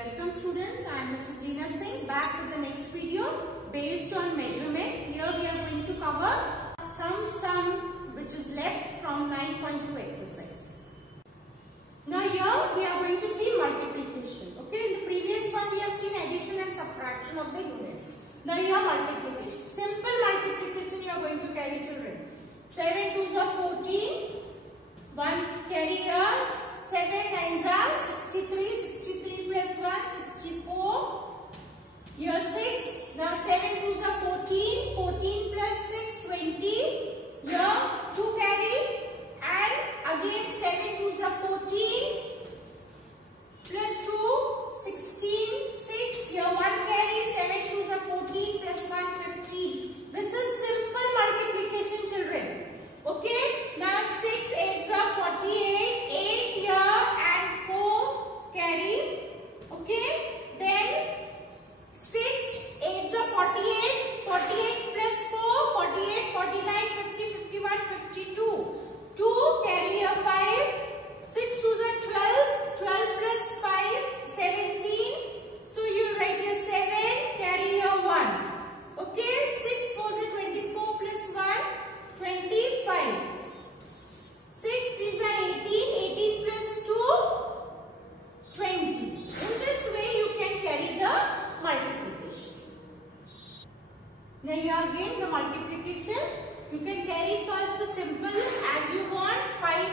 Welcome students, I am Mrs. Dina Singh back with the next video based on measurement. Here we are going to cover some sum which is left from 9.2 exercise. Now here we are going to see multiplication. Okay, in the previous one we have seen addition and subtraction of the units. Now here multiplication. Simple multiplication you are going to carry, children. 7 2s are 14. 1 carry here. 7 9s are 63. 63 plus 1 64. Here 6. Now 7 2s are 14. 14 plus 6 20. Here 2 carry. And again 7 2s are 14. Plus 2 16. 6. Here 1 carry. 7 2s are 14 plus 1 15. This is simple multiplication, children. Okay. Now 6 8s are 48. 8 here and 4 carry. Okay. Then 6 8s are 48. 48 plus 4. 48 49 50 51 52. 2 carry here 5. 6 2s are 12. 12 plus 5 17. So you write here 7 carry here 1. Okay. 6 4s are 24 plus 1 25. 6 3s are 18. 18 plus 2 20. In this way you can carry the multiplication. Now here again the multiplication. You can carry first the simple as you want. 5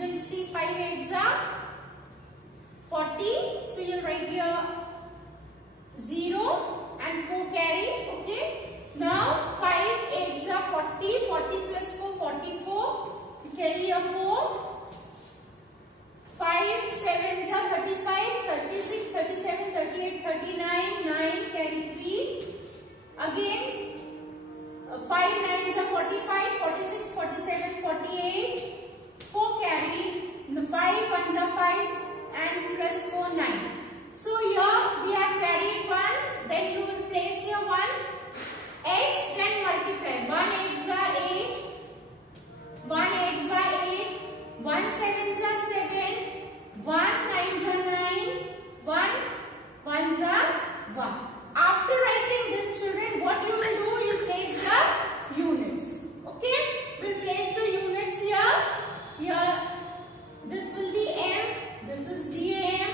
will see 5 8s are 40. So you will write here 0 and 4 carry. Okay. Now 5 8s are 40. 40 plus 4 44. You carry here 4. 5 7s are 35. 36 37 38 39. 9 carry 3. Again 5 9s are 45. 46 47 48. 4 carry. The 5 1s are 5 and plus 4 9. So here we have carried 1. Then you will place here 1 x, then multiply. 1 8s are 8. 1 8s are 8. 1 7s are 7. 1 9s are 9. 1 1s are 1. After writing this, children, what you will do? You will place the units. Okay? We will place the units here. Here, this will be M. This is DAM.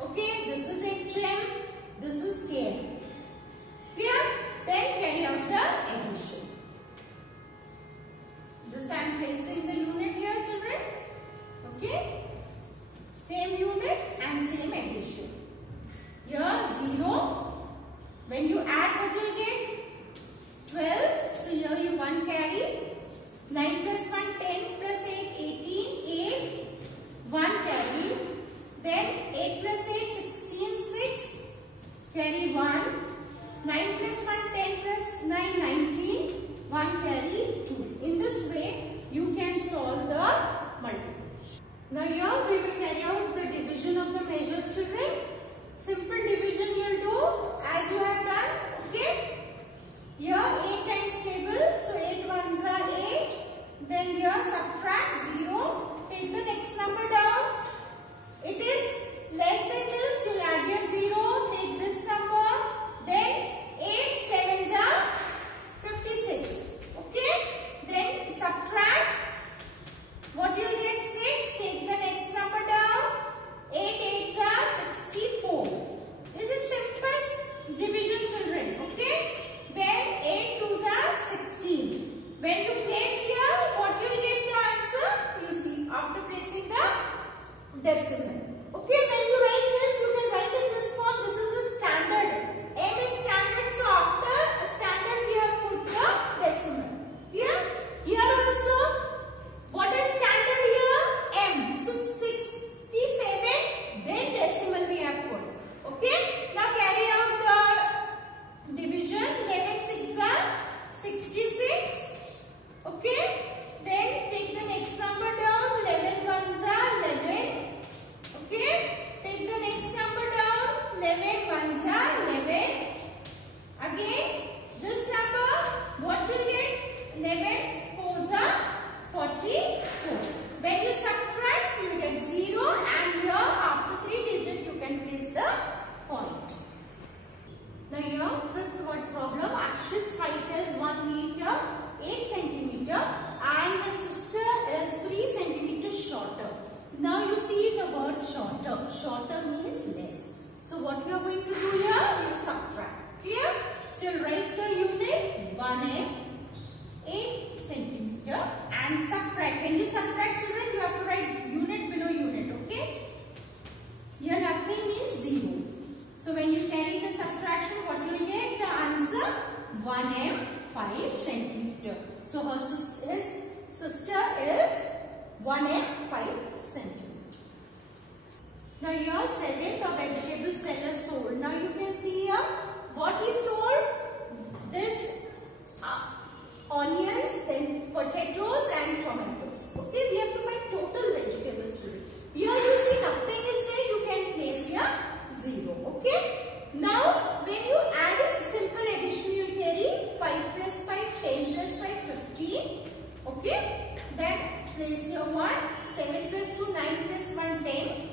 Okay? This is HM. This is KM. Clear? Then carry out the addition. This I am placing the unit here, children. Okay? Same unit and same addition. Here 0. When you add, what you will get? 12. So here you 1 carry. 9 plus 1 10 plus 8 18. 8. 1 carry. Then 8 plus 8 16 6. Carry 1. 9 plus 1 10 plus 9 19. 1 carry 2. In this way you can solve the multiplication. Now here we will carry out the division of the measures, children. Simple division you will do as you have done. Okay. Here 8 times table. So 8 1s are 8. Then here subtract 0. Take the next number down. It is less than this. You will add your 0. Take this number. Then 8 7s are 56. Okay. Then subtract. What you will get? 6. Take the next number down. 8 8s are 64. This is what we are going to do here? We will subtract. Clear? So you'll write the unit 1m in centimeter and subtract. When you subtract, children, you have to write unit below unit. Okay? Here nothing means 0. So when you carry the subtraction, what you will get? The answer 1m 5 centimeter. So his sister is 1m 5 centimeter. Now here 7, the vegetable seller sold. Now you can see here what he sold. This onions, then potatoes and tomatoes. Okay, we have to find total vegetables. Here you see nothing is there. You can place here 0. Okay. Now when you add simple addition, you carry 5 plus 5, 10 plus 5, 15. Okay. Then place here 1, 7 plus 2, 9 plus 1, 10.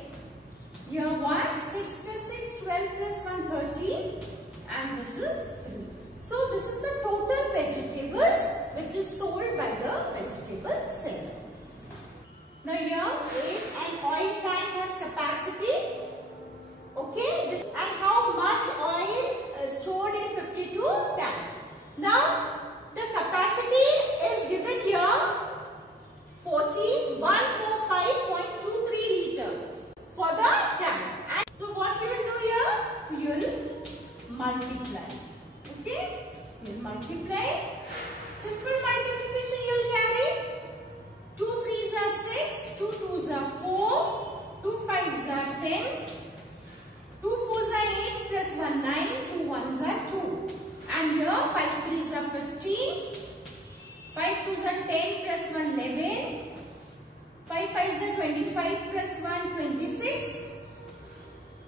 Here 1, 6 plus 6, 12 plus 1, 13. And this is 3. So this is the total vegetables which is sold by the vegetable seller. Now here an oil tank has capacity. Okay, and how much oil is stored in 52 tanks. Now the capacity is given here 145.23 liter for the tank. And so what you will do here? You will multiply. Okay, you will multiply. Simple multiplication you will carry. 2 3s are 6, 2 2s are 4, 2 5s are 10, 2 4s are 8 plus 1 9, 2 1s are 2. And here 5 3s are 15, 5 2s are 10 plus 1 11, 5 5s are 25 plus 1 26,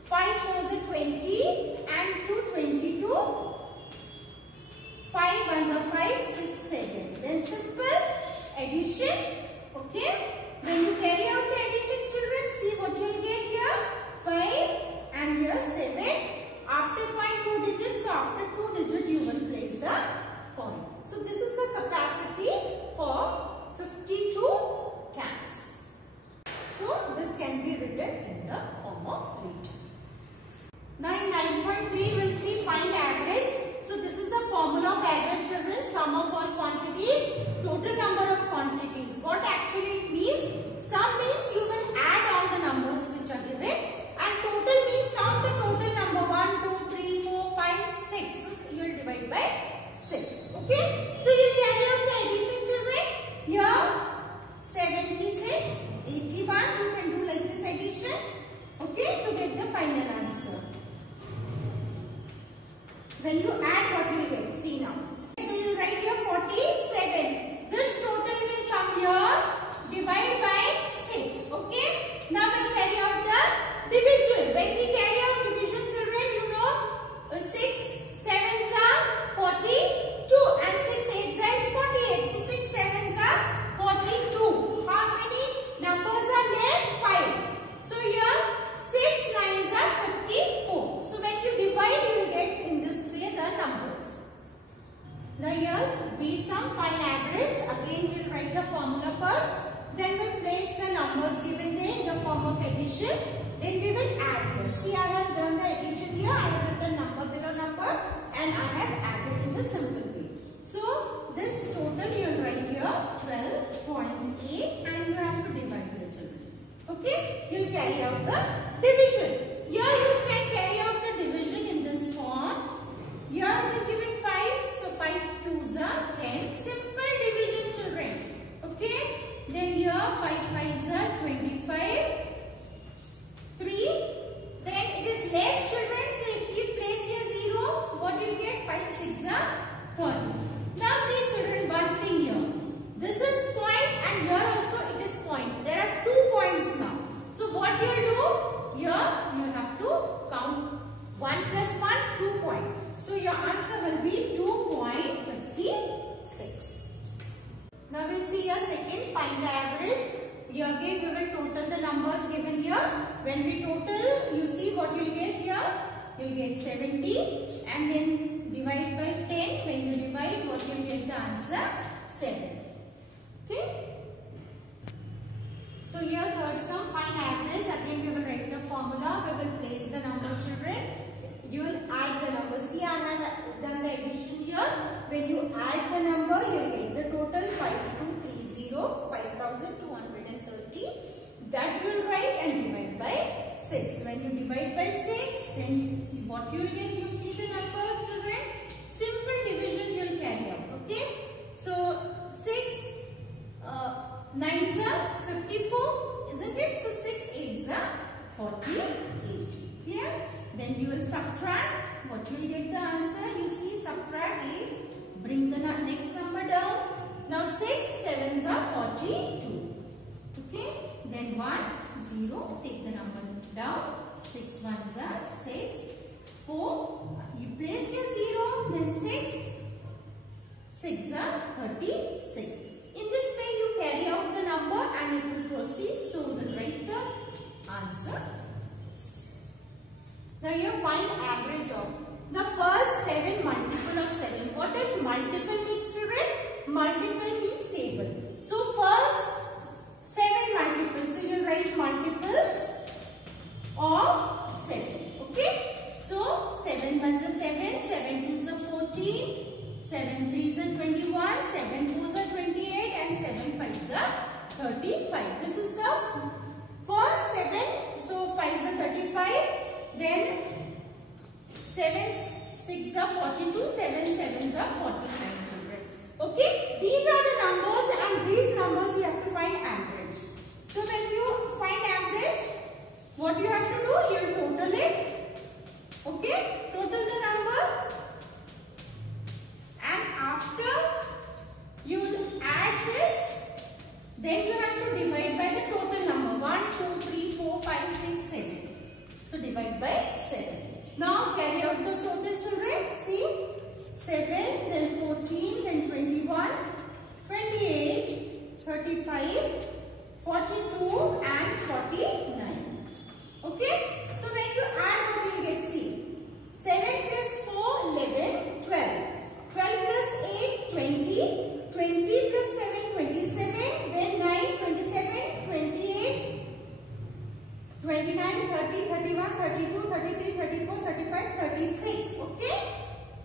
5 4s are 20 and 2 22, 5 1s are 5, 6 7. Then simple addition. Okay, when you carry out the addition, children, see what you will get here. 5 and here 7. After point 2 digits, so after 2 digits you will place the point. So this is the capacity for 52 tanks. So this can be written in the form of liter. Now in 9.3 we will see find average. So this is the formula of average, children. Sum of all quantities, total number of quantities. What actually it means? Sum means you will add all the numbers which are given, and total means count the total number 1, 2, 3, 4, 5, 6. So you will divide by 6. Okay. So you carry out the addition, children. Here 76, 81. You can do like this addition. Okay, to get the final answer. When you add, what you will get? See now. So you write here 47. This total will come here. Divide by 6. Okay. Now we'll carry out the division. When we carry out division, children, you know 6 7s are 42 and 6 8s are 48. So 6 7s are 42. How many numbers are left? 5. So here 6 9s are 54. So when you divide, you will get in this way the numbers. Now here's B sum, find average. Again we will write the formula first. Then we will place the numbers given there in the form of addition. Then we will add here. See, I have done the addition here. I have written number below number and I have added in the simple way. So this total you will write here 12.8 and you have to divide the children. Okay, you will carry out the division. Here you can carry out the division in this form. Here it is given 5. So 5 2s are 10. Simple division, children. Okay. Then here 5 5s are 25. 3. Then it is less, children. So if you place here 0, what will you get? 5 6 are 30. Now see, children, one thing here. This is point and here also it is point. There are 2 points now. So what you will do? Here you have to count 1 plus 1, 2 points. So your answer will be 2.56. Now we will see here second, find the average. Here again we will total the numbers given here. When we total, you see what you will get here. You will get 70 and then divide by 10. When you divide, what you will get the answer? 7. Okay. So here third sum, find average. Again we will write the formula. We will place the number, children. You will add the number. See, I have done the addition here. When you add the number, you will get the total 5230, 5230. That you will write and divide by 6. When you divide by 6, then what you will get? You see the number, children. Simple division you will carry out. Okay. So 6 9s are 54, isn't it? So 6 8s are 48. Clear? Then you will subtract. What you will get the answer? You see, subtract 8. Bring the next number down. Now 6 7s are 42. Okay. Then 1 0. Take the number down. 6 1s are 6. 4. You place your 0. Then 6. 6 are 36. In this way you carry out the number and it will proceed. So we will write the answer. Now you find average of the first 7 multiple of 7. What does multiple mean, children? Multiple means table. So first 7 multiples. So you will write multiples of 7. Okay. So 7 1s are 7, 7 2s are 14. 7 3s are 21, 7 4s are 28 and 7 5s are 35. This is the first 7. So 5s are 35. Then 7 6s are 42, 7 7s are 49, children. Okay. These are the numbers and these numbers you have to find average. So when you find average, what you have to do? You total it. Okay. Total the number. And after you will add this, then you have to divide by the total number 1, 2, 3, 4, 5, 6, 7. So divide by 7. Now carry out the total, children. See, 7, then 14, then 21, 28, 35, 42 and 49. Okay. So when you add, what you will get? See, 7 plus 4, 11, 12. 12 plus 8, 20, 20 plus 7, 27, then 9, 27, 28, 29, 30, 31, 32, 33, 34, 35, 36. Okay?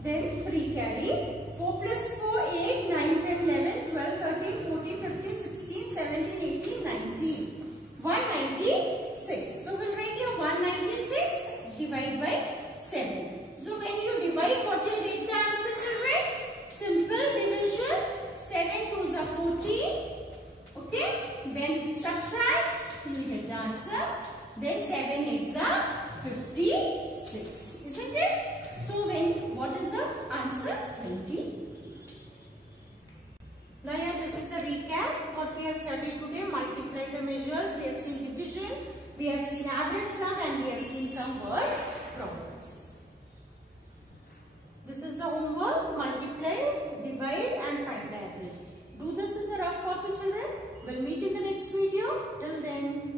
Then 3 carry. 4 plus 4, 8, 9, 10, 11, 12, 13, 14, 15, 16, 17, 18, 19. 196. So we'll write here 196 divide by 7. So when you divide, what will get the answer, children? Simple division. 7 2s are 14. Okay. Then subtract. You will get the answer. Then 7 8s are 56. Isn't it? So what is the answer? 20. Now here this is the recap. What we have studied today. Multiply the measures. We have seen division. We have seen average sum and we have seen some word problems. This is the homework. Multiply, divide and find the average. Do this in the rough copy, children. We'll meet in the next video. Till then.